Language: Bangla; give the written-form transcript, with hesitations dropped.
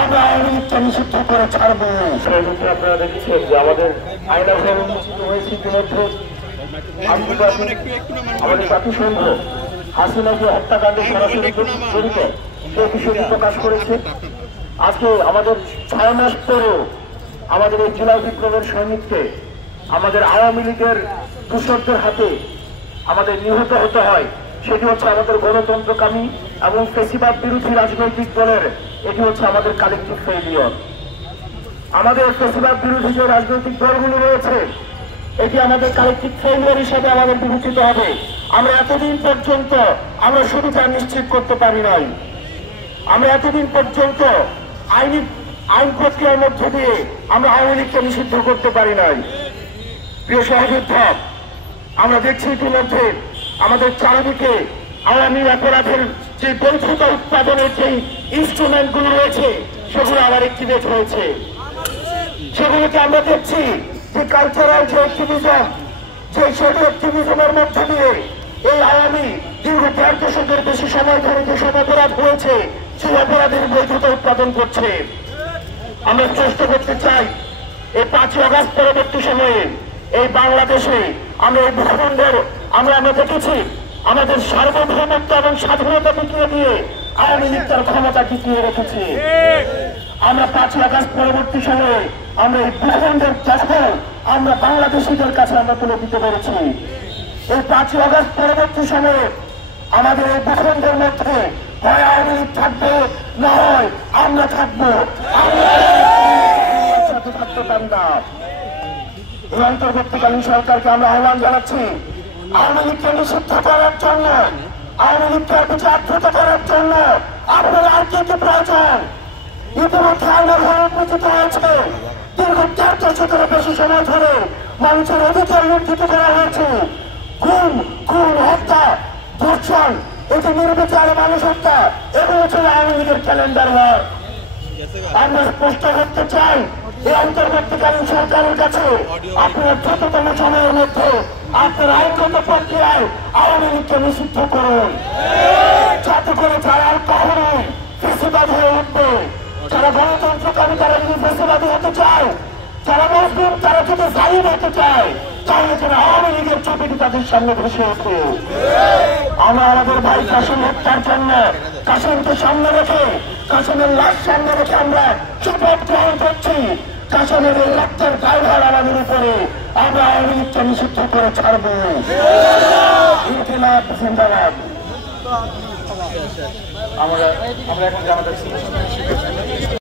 আমরা আওয়ামী লীগকে নিষিদ্ধ করে ছাড়বো। আপনারা দেখেছেন যে আমাদের আইন উন্মোচিত হয়েছে ইতিমধ্যে। আমাদের জাতিসংঘ হাসিনাকে হত্যাকাণ্ডে সরাসরি জড়িত সে বিষয়টি প্রকাশ করেছে। আজকে আমাদের 6 মাস পরেও আমাদের এই জুলাই বিপ্লবের সৈনিককে আমাদের আওয়ামী লীগের দূষকদের হাতে আমাদের নিহত হতে হয়, সেটি হচ্ছে আমাদের গণতন্ত্রকামী এবং ফ্যাসিবাদ বিরোধী রাজনৈতিক দলের এটি হচ্ছে আমাদের কালেকটিভ ফেইলিয়র। আমাদের ফ্যাসিবাদ বিরোধী যে রাজনৈতিক দলগুলো রয়েছে এটি আমাদের কালেকটিভ ফেইলিয়র হিসাবে আমাদের বিবেচিত হবে। আমরা এতদিন পর্যন্ত আমরা সুবিধা নিশ্চিত করতে পারি নাই। আমরা এতদিন পর্যন্ত আইন প্রক্রিয়ার মধ্য দিয়ে আমরা আওয়ামী লীগকে নিষিদ্ধ করতে পারি নাই। প্রিয় সহযোদ্ধা, আমরা দেখছি ইতিমধ্যে আমাদের চারিদিকে আওয়ামী অপরাধের যে বৈধতা উৎপাদনের যে ইনস্ট্রুমেন্ট গুলো রয়েছে সেগুলো আবার অ্যাক্টিভেট হয়েছে। সেগুলোকে আমরা দেখছি যে কালচারাল যে অ্যাক্টিভিজম, যে সেটা অ্যাক্টিভিজমের মধ্য দিয়ে এই আওয়ামী দীর্ঘ 1.5 দশকের বেশি সময় ধরে যেসব অপরাধ হয়েছে সেই অপরাধের বৈধতা উৎপাদন করছে। আমরা চেষ্টা করতে চাই এই 5 আগস্ট পরবর্তী সময়ে এই বাংলাদেশে আমরা এই ভূখণ্ডের আমরা দেখেছি আমাদের সার্বভৌমত্ব এবং স্বাধীনতা টিকিয়ে দিয়ে আওয়ামী লীগ তার ক্ষমতা টিকিয়ে রেখেছি। আমরা 5 আগস্ট পরবর্তী সময়ে আমরা এই ভূখণ্ডের দখল আমরা বাংলাদেশিদের কাছে আমরা তুলে দিতে পেরেছি। এই 5 আগস্ট পরবর্তী সময়ে আমাদের এই ভূখণ্ডের মধ্যে হয় আওয়ামী লীগ থাকবে, না হয় আমরা থাকবো। সাথে থাকতে পারি না। এই অন্তর্বর্তীকালীন সরকারকে আমরা আহ্বান জানাচ্ছি আওয়ামী লীগকে নিষিদ্ধ করার জন্য, আওয়ামী লীগকে আত্মীয়তা করার জন্য আপনার আর কি কি প্রয়োজন? ইতিমধ্যে আইন উন্মোচিত হয়েছে। দীর্ঘ 1.5 দশকের বেশি সময় ধরে মানুষের অধিকার লুণ্ঠিত করা হয়েছে। খুন, হত্যা, ধর্ষণ, এটি নির্বিচারে মানুষ হত্যা, এগুলো ছিল আওয়ামী লীগের ক্যালেন্ডার ওয়ার। আমরা স্পষ্ট করতে চাই এই অন্তর্বর্তীকালীন সরকারের কাছে আপনার দ্রুততম সময়ের মধ্যে আপনার আইনগত প্রক্রিয়ায় আওয়ামী লীগকে নিষিদ্ধ করুন, যাতে করে তারা আর কখনোই ফ্যাসিবাদ হয়ে উঠবে। যারা গণতন্ত্রকামী তারা যদি ফ্যাসিবাদী হতে চায়, যারা মুসলিম তারা যদি জালিম হতে চায়, তাহলে যেন আওয়ামী লীগের ছবিটি তাদের সামনে ভেসে ওঠে। আমরা আমাদের ভাই কাসেম হত্যার জন্য কাসেমকে সামনে রেখে, কাসেমের লাশ সামনে রেখে আমরা শপথ গ্রহণ করছি কাসেমের এই রক্তের দায়ভার আমাদের উপরে আমরা আওয়ামী লীগকে নিষিদ্ধ করে ছাড়বো। ইনকিলাব জিন্দাবাদ। আমরা এখন জানাতে